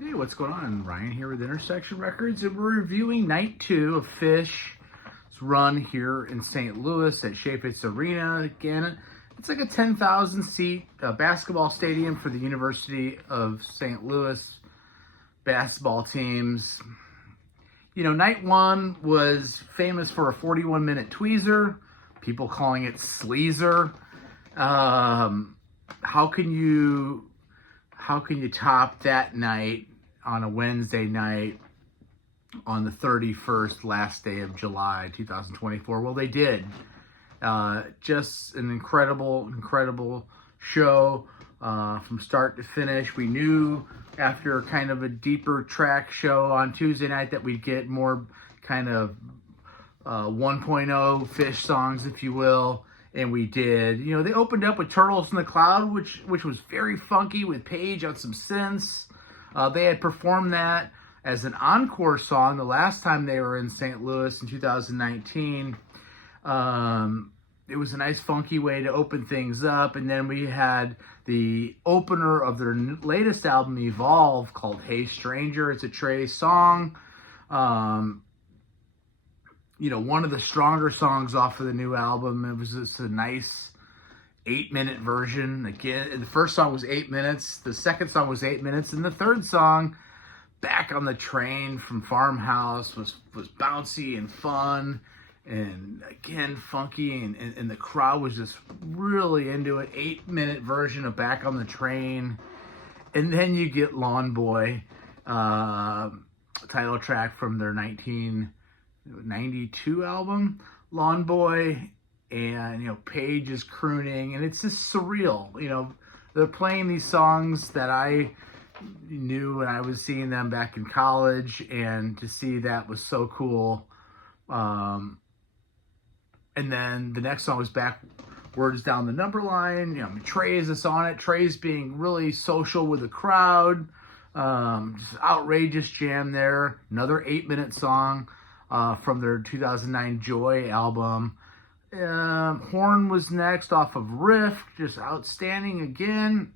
Hey, what's going on? Ryan here with Intersection Records, and we're reviewing night 2 of Phish's run here in St. Louis at Chaifetz Arena. Again, it's like a 10,000 seat basketball stadium for the University of St. Louis basketball teams. You know, night 1 was famous for a 41-minute tweezer, people calling it sleazer. How can you top that night on a Wednesday night on the 31st, last day of July 2024? Well, they did. Just an incredible show from start to finish. We knew after kind of a deeper track show on Tuesday night that we'd get more kind of 1.0 Phish songs, if you will. And we did. You know, they opened up with Turtles in the Cloud, which was very funky with Paige on some synths. They had performed that as an encore song the last time they were in St. Louis in 2019. It was a nice funky way to open things up. And then we had the opener of their latest album, Evolve, called Hey Stranger. It's a Trey song. You know, one of the stronger songs off of the new album. It was just a nice 8-minute version. Again, the first song was 8 minutes. The second song was 8 minutes. And the third song, Back on the Train from Farmhouse, was bouncy and fun. And again, funky. And the crowd was just really into it. 8-minute version of Back on the Train. And then you get Lawn Boy, title track from their 1992 album, Lawn Boy, and, you know, Paige is crooning, and it's just surreal. You know, they're playing these songs that I knew when I was seeing them back in college, and to see that was so cool. And then the next song was Backwards Down the Number Line. You know, Trey is on it. Trey's being really social with the crowd. Just outrageous jam there. Another 8-minute song from their 2009 Joy album. Horn was next off of Riff, just outstanding again.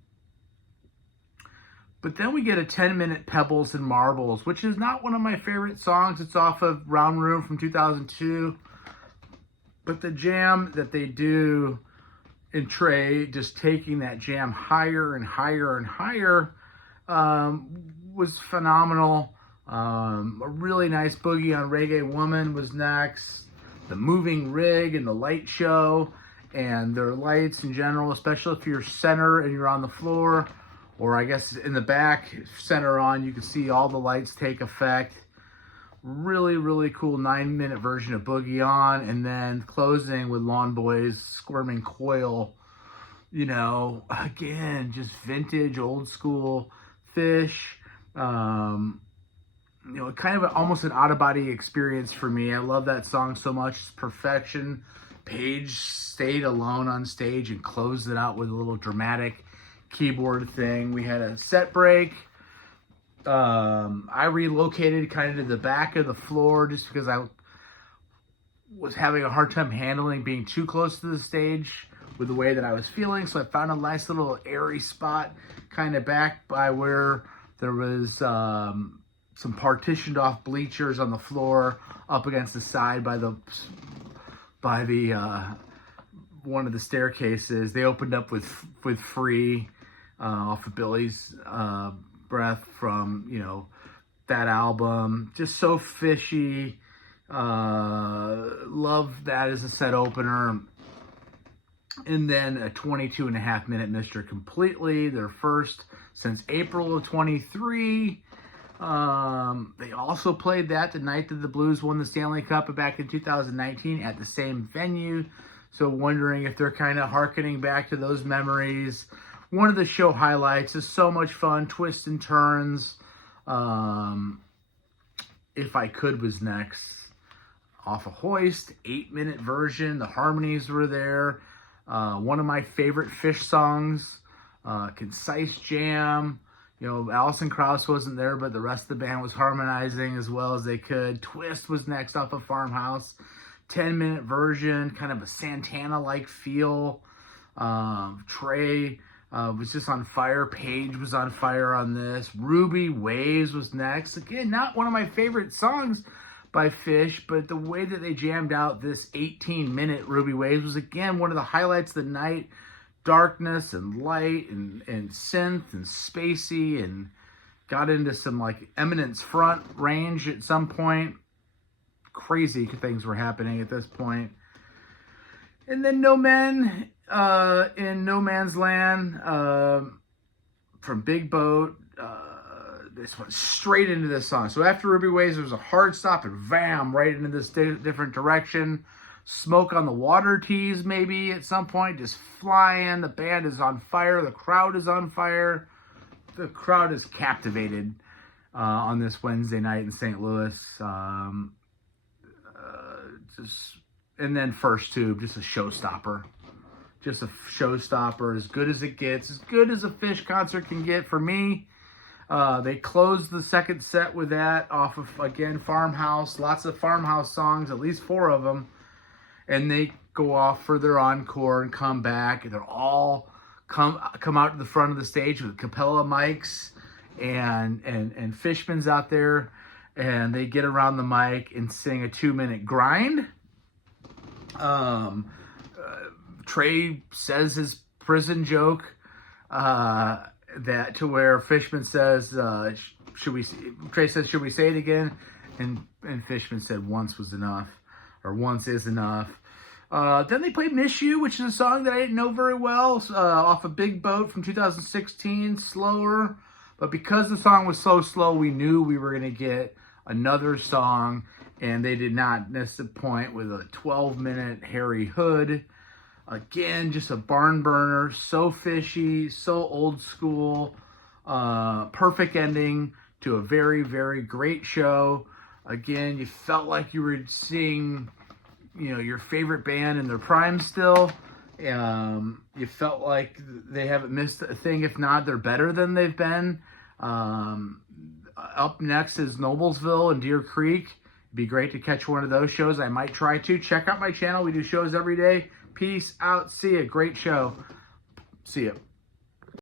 But then we get a 10-minute Pebbles and Marbles, which is not one of my favorite songs. It's off of Round Room from 2002. But the jam that they do in Trey, just taking that jam higher and higher and higher, was phenomenal. A really nice Boogie on Reggae Woman was next. The Moving Rig and the Light Show and their lights in general, especially if you're center and you're on the floor, or I guess in the back, center on, you can see all the lights take effect. Really cool 9-minute version of Boogie On, and then closing with Lawn Boy's Squirming Coil. You know, again, just vintage, old school Phish. You know, kind of almost an out-of-body experience for me. I love that song so much. It's perfection. Paige stayed alone on stage and closed it out with a little dramatic keyboard thing. We had a set break. I relocated kind of to the back of the floor just because I was having a hard time handling being too close to the stage with the way that I was feeling. So I found a nice little airy spot kind of back by where there was some partitioned off bleachers on the floor up against the side by the one of the staircases. They opened up with Free off of Billy's Breath from, you know, that album. Just so fishy. Love that as a set opener. And then a 22.5-minute Mr. Completely, their first since April of 23. They also played that the night that the Blues won the Stanley Cup back in 2019 at the same venue. So wondering if they're kind of hearkening back to those memories. One of the show highlights is so much fun, twists and turns. If I Could was next. Off a Hoist, 8-minute version. The harmonies were there. One of my favorite Phish songs. Concise jam. You know, Alison Krauss wasn't there, but the rest of the band was harmonizing as well as they could. Twist was next off of Farmhouse. 10-minute version, kind of a Santana-like feel. Trey was just on fire. Paige was on fire on this. Ruby Waves was next. Again, not one of my favorite songs by Phish, but the way that they jammed out this 18-minute Ruby Waves was, again, one of the highlights of the night. Darkness and light and synth and spacey, and got into some like Eminence Front range at some point. Crazy things were happening at this point. And then No Men in No Man's Land from Big Boat. This went straight into this song. So after Ruby Waves, there was a hard stop and bam, right into this different direction. Smoke on the Water Tees maybe at some point, just flying. The band is on fire. The crowd is on fire. The crowd is captivated on this Wednesday night in St. Louis. And then First Tube, just a showstopper. Just a showstopper, as good as it gets. As good as a Phish concert can get for me. They closed the second set with that off of, again, Farmhouse. Lots of Farmhouse songs, at least 4 of them. And they go off for their encore and come back. And they're all come out to the front of the stage with capella mics. And Fishman's out there. And they get around the mic and sing a 2-minute grind. Trey says his prison joke. That to where Fishman says, Trey says, should we say it again? And Fishman said, once was enough, or once is enough. Then they played Miss You, which is a song that I didn't know very well, off of Big Boat from 2016, slower. But because the song was so slow, we knew we were going to get another song, and they did not disappoint with a 12-minute Harry Hood. Again, just a barn burner, so fishy, so old school. Perfect ending to a very, very great show. Again, you felt like you were seeing, your favorite band in their prime still. You felt like they haven't missed a thing. If not, they're better than they've been. Up next is Noblesville and Deer Creek. It'd be great to catch one of those shows. I might try to. Check out my channel. We do shows every day. Peace out. See ya. Great show. See ya.